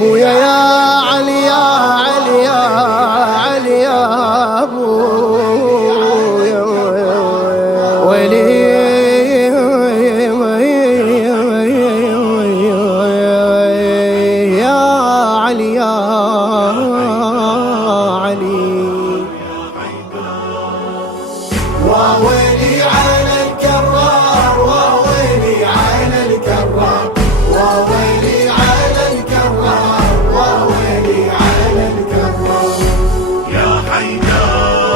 بويا يا علي يا علي يا علي يا بويا ويلي يا علي يا علي وويلي على الكرار وويلي على الكرار وويلي على الكرار وويلي على الكرار يا حيدر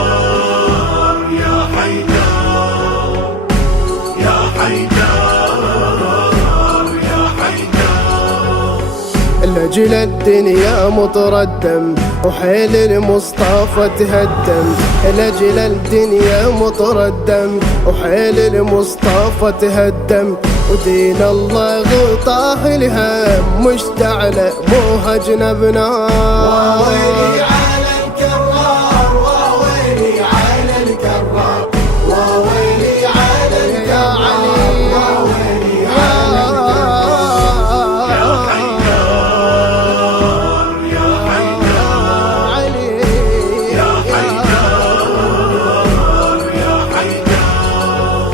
يا حيدر يا حيدر يا حيدر لأجل الدنيا متردم وحيل المصطفى تهدم لأجل الدنيا متردم وحيل المصطفى تهدم ودين الله غطاه الهم مشتعل مو هجنبنا وويلي على الكرار وويلي على الكرار وويلي على الكرار وويلي على الكرار يا حيدر يا حيدر يا حيدر يا حيدر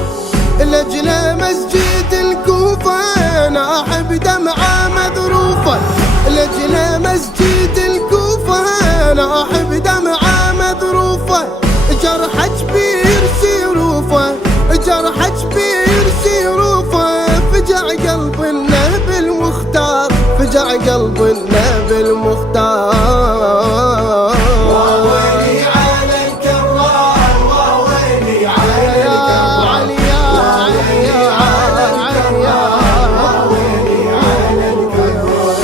لأجل مسجد الكوفة ناح بدمعة مذروفة لأجل مسجد الكوفة ناح بدمعة مذروفة جرح كبير سيروفه جرح كبير سيروفه فجع قلب النبي المختار فجع قلب النبي المختار وويلي على الكرار وويلي على الكرار وويلي على الكرار وويلي على الكرار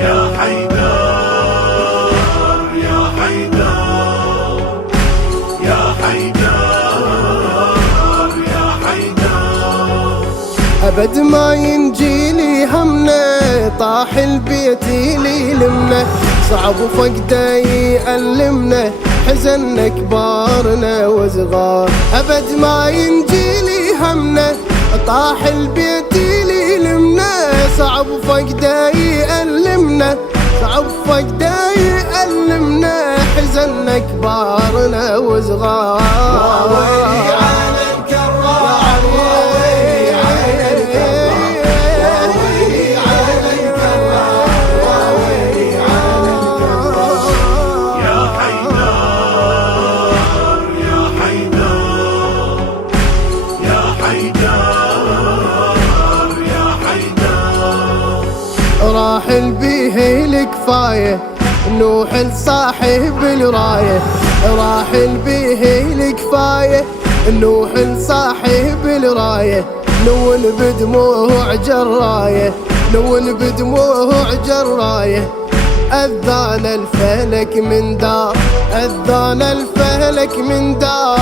يا حيدر يا حيدر يا حيدر يا حيدر أبد ما ينجيلي همنا طاح البيت لي لمنا صعب فقده يألمنا حزن كبارنا وصغار أبد ما ينجيلي همنا طاح البيت لي لمنا صعب فقده يألمنا صعب فقده يألمنا حزن كبارنا وصغار وويلي على الكرار وويلي على الكرار وويلي على الكرار وويلي على الكرار يا حيدر يا حيدر يا حيدر يا حيدر راح البيه الكفاية نوح لصاحب الراية راح البيه الكفاية نوح لصاحب الراية نون بدموع جراية نون بدموع جراية أذان الفلك من دار أذان الفلك من دار